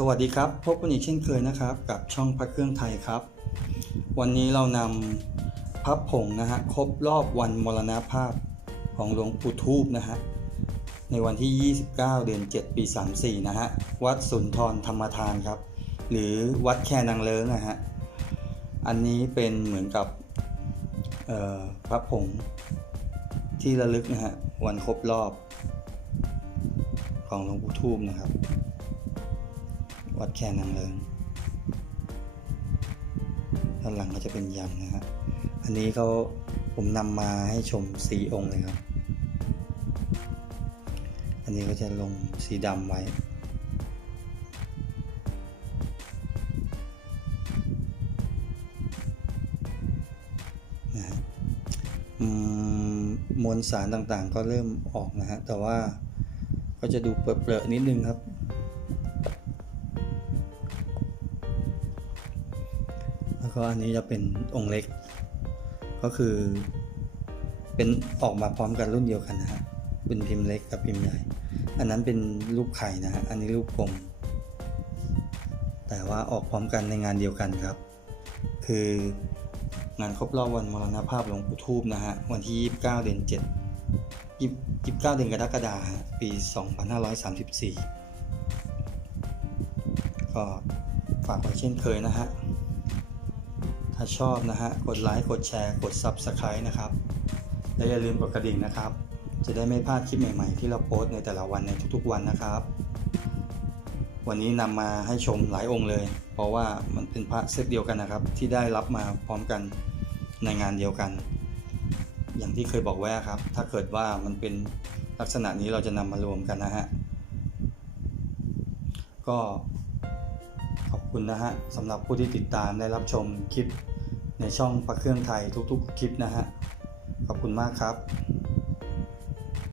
สวัสดีครับพบกันอีกเช่นเคยนะครับ กับช่องพระเครื่องไทยครับ วันนี้เรานำพระผงนะฮะครบรอบวันมรณภาพของหลวงปู่ทูบนะฮะในวันที่ 29 เดือน 7 ปี 34 นะฮะวัดสุนทรธรรมทานครับ หรือวัดแคนางเลิ้งนะฮะอันนี้เป็นเหมือนกับพระผงที่ระลึกนะฮะวันครบรอบของหลวงปู่ทูบนะครับ วัดแคนางเลิงด้านหลังก็จะเป็นยันนะฮะอันนี้เขาผมนำมาให้ชมสีองค์เลยครับ อันนี้ก็จะลงสีดำไว้นะฮะมมวลสารต่างๆ ก็เริ่มออกนะฮะ แต่ว่าก็จะดูเปรอะๆนิดนึงครับ แล้วก็อันนี้จะเป็นองค์เล็ก ก็คือ เป็นออกมาพร้อมกันรุ่นเดียวกันนะฮะเป็นพิมพ์เล็กกับพิมพ์ใหญ่ อันนั้นเป็นรูปไข่นะฮะอันนี้รูปกลม แต่ว่าออกพร้อมกันในงานเดียวกันครับ คืองานครบรอบวันมรณภาพหลวงปู่ทูบนะฮะวันที่ 29 เดือน7 29 เดือนกรกฎาคมปี 2534 ก็ฝากไว้เช่นเคยนะฮะ ถ้าชอบนะฮะ กดไลค์ กดแชร์ กด Subscribe นะครับ และอย่าลืมกดกระดิ่งนะครับ จะได้ไม่พลาดคลิปใหม่ๆ ที่เราโพสต์ในแต่ละวันในทุกๆวันนะครับ วันนี้นำมาให้ชมหลายองค์เลย เพราะว่ามันเป็นพระเซตเดียวกันนะครับ ที่ได้รับมาพร้อมกันในงานเดียวกัน อย่างที่เคยบอกไว้ครับ ถ้าเกิดว่ามันเป็นลักษณะนี้เราจะนำมารวมกันนะฮะ ก็ คุณนะฮะสำหรับผู้ที่ติดตามได้รับชมคลิปในช่องพระเครื่องไทยทุกๆ คลิปนะฮะ ขอบคุณมากครับ